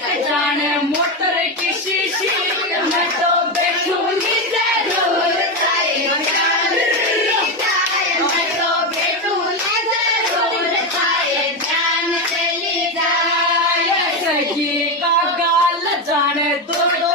जाने मोटर की शीशी मैं तो बैठूंगी जरूर जाए मैं तो बैठूंगी जरूर जाए जान चली जाए सखी का गाल जाने दो